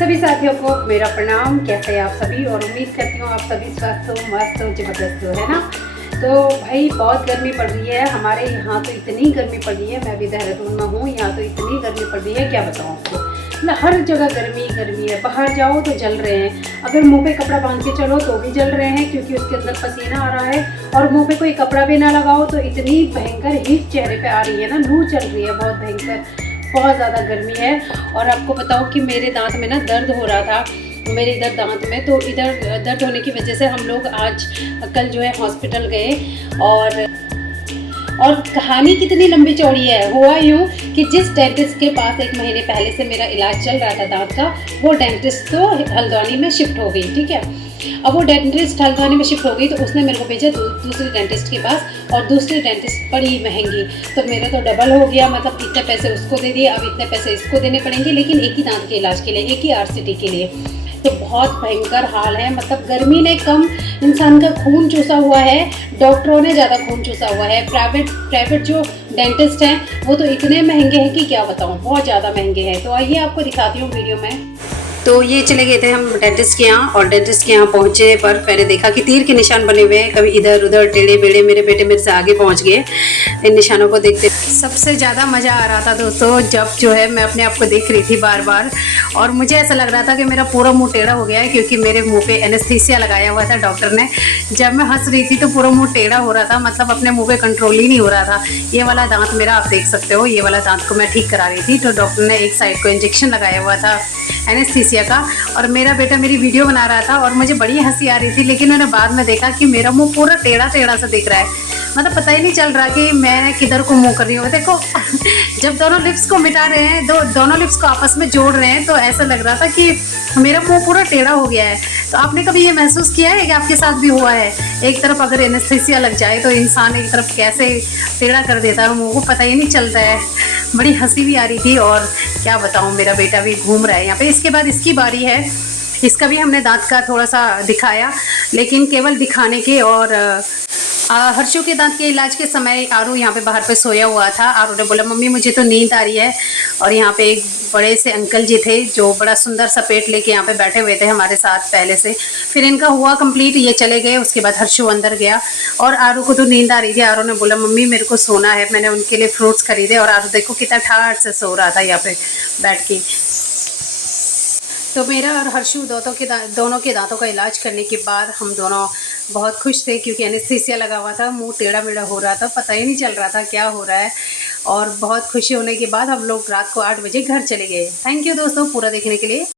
सभी साथियों को मेरा प्रणाम। कैसे हैं आप सभी, और उम्मीद करती हूँ आप सभी स्वस्थ हो, मस्त हो, जबरदस्त हो, है ना। तो भाई बहुत गर्मी पड़ रही है हमारे यहाँ, तो इतनी गर्मी पड़ रही है। मैं भी देहरादून में हूँ, यहाँ तो इतनी गर्मी पड़ रही है क्या बताऊँ आपको। मतलब हर जगह गर्मी गर्मी है, बाहर जाओ तो जल रहे हैं, अगर मुंह पे कपड़ा बांध के चलो तो भी जल रहे हैं क्योंकि उसके अंदर पसीना आ रहा है। और मुंह पे कोई कपड़ा भी ना लगाओ तो इतनी भयंकर हीट चेहरे पे आ रही है ना, लू चल रही है बहुत भयंकर, बहुत ज़्यादा गर्मी है। और आपको बताओ कि मेरे दांत में ना दर्द हो रहा था, मेरे इधर दांत में, तो इधर दर्द होने की वजह से हम लोग आज कल जो है हॉस्पिटल गए। और कहानी कितनी लंबी चौड़ी है। हुआ यूँ कि जिस डेंटिस्ट के पास 1 महीने पहले से मेरा इलाज चल रहा था दांत का, वो डेंटिस्ट तो हल्द्वानी में शिफ्ट हो गई, ठीक है। अब वो डेंटिस्ट हल्द्वानी में शिफ्ट हो गई तो उसने मेरे को भेजा दूसरे डेंटिस्ट के पास, और दूसरी डेंटिस्ट बड़ी महंगी। तो मेरा तो डबल हो गया, मतलब इतने पैसे उसको दे दिए, अब इतने पैसे इसको देने पड़ेंगे, लेकिन एक ही दांत के इलाज के लिए, एक ही RCT के लिए। तो बहुत भयंकर हाल है। मतलब गर्मी ने कम इंसान का खून चूसा हुआ है, डॉक्टरों ने ज़्यादा खून चूसा हुआ है। प्राइवेट जो डेंटिस्ट हैं वो तो इतने महंगे हैं कि क्या बताऊँ, बहुत ज़्यादा महंगे हैं। तो आइए आपको दिखाती हूँ वीडियो में। तो ये चले गए थे हम डेंटिस्ट के यहाँ, और डेंटिस्ट के यहाँ पहुँचने पर मैंने देखा कि तीर के निशान बने हुए हैं, कभी इधर उधर टेढ़े बेढ़े। मेरे बेटे मेरे से आगे पहुँच गए इन निशानों को देखते। सबसे ज़्यादा मज़ा आ रहा था दोस्तों जब जो है मैं अपने आप को देख रही थी बार बार, और मुझे ऐसा लग रहा था कि मेरा पूरा मुंह टेढ़ा हो गया है, क्योंकि मेरे मुंह पे एनेस्थीसिया लगाया हुआ था डॉक्टर ने। जब मैं हंस रही थी तो पूरा मुंह टेढ़ा हो रहा था, मतलब अपने मुंह पे कंट्रोल ही नहीं हो रहा था। ये वाला दांत मेरा आप देख सकते हो, ये वाला दांत को मैं ठीक करा रही थी, तो डॉक्टर ने एक साइड को इंजेक्शन लगाया हुआ था एनेस्थीसिया का, और मेरा बेटा मेरी वीडियो बना रहा था और मुझे बड़ी हंसी आ रही थी। लेकिन मैंने बाद में देखा कि मेरा मुंह पूरा टेढ़ा टेढ़ा सा दिख रहा है, मतलब पता ही नहीं चल रहा कि मैं किधर को मुंह कर रही हूँ। देखो जब दोनों लिप्स को मिटा रहे हैं, दोनों लिप्स को आपस में जोड़ रहे हैं, तो ऐसा लग रहा था कि मेरा मुंह पूरा टेढ़ा हो गया है। तो आपने कभी ये महसूस किया है कि आपके साथ भी हुआ है? एक तरफ अगर एनेस्थीसिया लग जाए तो इंसान एक तरफ कैसे टेढ़ा कर देता है मुंह को, पता ही नहीं चलता है। बड़ी हंसी भी आ रही थी, और क्या बताऊँ, मेरा बेटा भी घूम रहा है यहाँ पे। इसके बाद इसकी बारी है, इसका भी हमने दांत का थोड़ा सा दिखाया, लेकिन केवल दिखाने के। और हर्षु के दांत के इलाज के समय आरू यहाँ पे बाहर पे सोया हुआ था। आरू ने बोला मम्मी मुझे तो नींद आ रही है, और यहाँ पे एक बड़े से अंकल जी थे जो बड़ा सुंदर सा पेट लेके यहाँ पे बैठे हुए थे हमारे साथ पहले से। फिर इनका हुआ कंप्लीट, ये चले गए, उसके बाद हर्षु अंदर गया, और आरू को तो नींद आ रही थी। आरू ने बोला मम्मी मेरे को सोना है। मैंने उनके लिए फ्रूट्स खरीदे, और आरू देखो कितना ठाठ से सो रहा था यहाँ पे बैठ के। तो मेरा और हर्षु दोनों के दांतों का इलाज करने के बाद हम दोनों बहुत खुश थे, क्योंकि एनेस्थीसिया लगा हुआ था, मुंह टेढ़ा मेढ़ा हो रहा था, पता ही नहीं चल रहा था क्या हो रहा है। और बहुत खुशी होने के बाद हम लोग रात को 8 बजे घर चले गए। थैंक यू दोस्तों पूरा देखने के लिए।